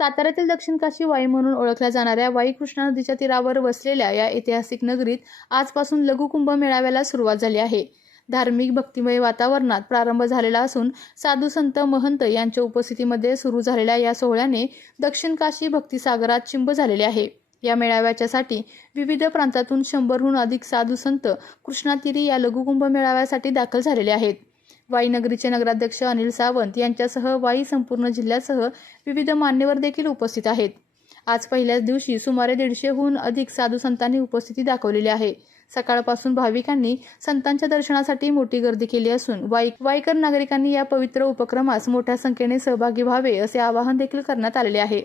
साताऱ्यातील दक्षिण काशी वाई म्हणून ओळखल्या जाणाऱ्या वाई कृष्णा नदीच्या तीरावर वसलेल्या या ऐतिहासिक नगरीत आजपासून लघु कुंभ मेळाव्याला सुरुवात झाली आहे। धार्मिक भक्तिमय वातावरणात प्रारंभ झालेला असून साधू संत महंत यांच्या उपस्थितीमध्ये सुरू झालेल्या या सोहळ्याने दक्षिण काशी भक्तिसागरात चिंब झालेले आहे। या मेळाव्याच्यासाठी विविध प्रांतातून 100हून अधिक साधू संत कृष्णातीरी या लघुकुंभ मेळाव्यासाठी दाखल झालेले आहेत। वाई नगरीचे नगराध्यक्ष अनिल सावंत यांच्यासह वाई संपूर्ण जिल्ह्यासह विविध मान्यवर देखील उपस्थित आहेत। आज पहिल्याच दिवशी सुमारे 150हून अधिक साधू संतांनी उपस्थिती दाखवलेली आहे। सकाळपासून भाविकांनी संतांच्या दर्शनासाठी मोठी गर्दी केली असून वाईकर नागरिकांनी या पवित्र उपक्रमास मोठ्या संख्येने सहभागी व्हावे असे आवाहन देखील करण्यात आलेले आहे।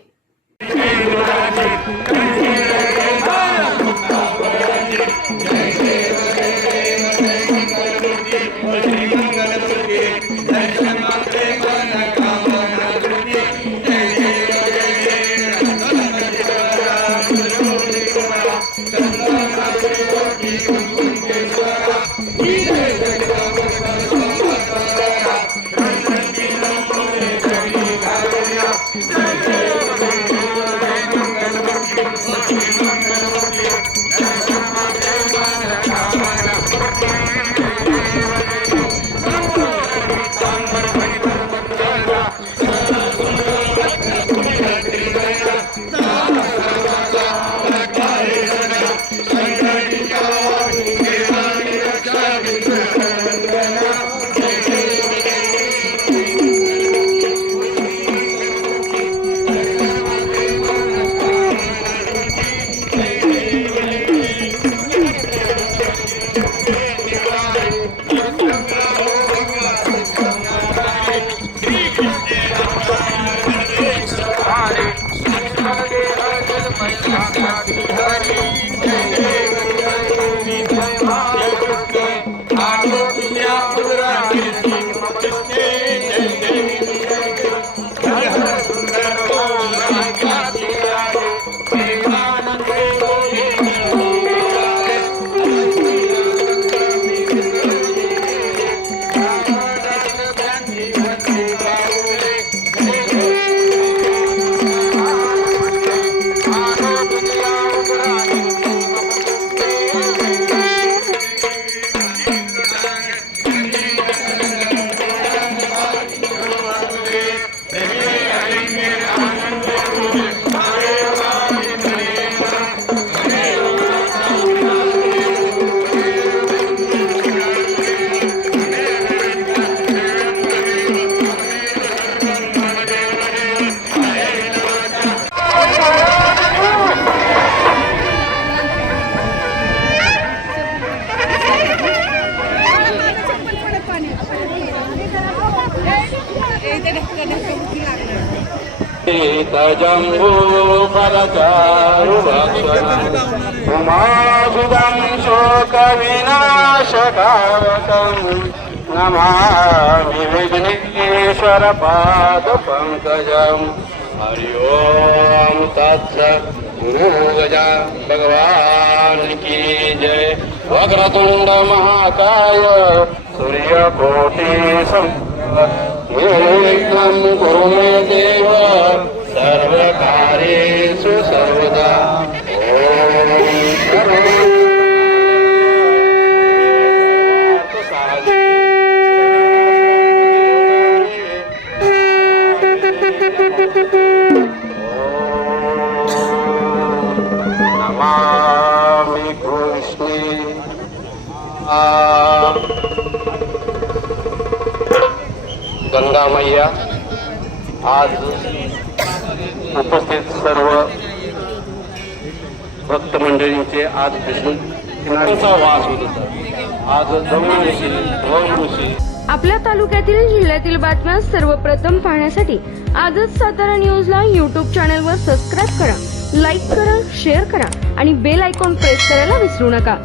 जम्बू फलचारु भक्षणम् उमासुदं शोक विनाशकारकं नमामि विघ्नेश्वर पाद पंकजम्। हरि ओम तत्सत्। गुरु गजा भगवान की जय। वक्रतुंड महाकाय सूर्यकोटि समप्रभ कुरु मे देव सर्वकार्येषु सर्वदा। नमामि कृष्णे। गंगा मैया आज उपस्थित सर्व भक्त मंडळींचे आज कृष्णाचा वास होत होता। आज ऋषी आपल्या तालुक्यातील जिल्ह्यातील बातम्या सर्वप्रथम पाहण्यासाठी आजच सातारा न्यूजला YouTube चॅनलवर सबस्क्राईब करा, लाईक करा, शेअर करा आणि बेल आयकॉन प्रेस करायला विसरू नका।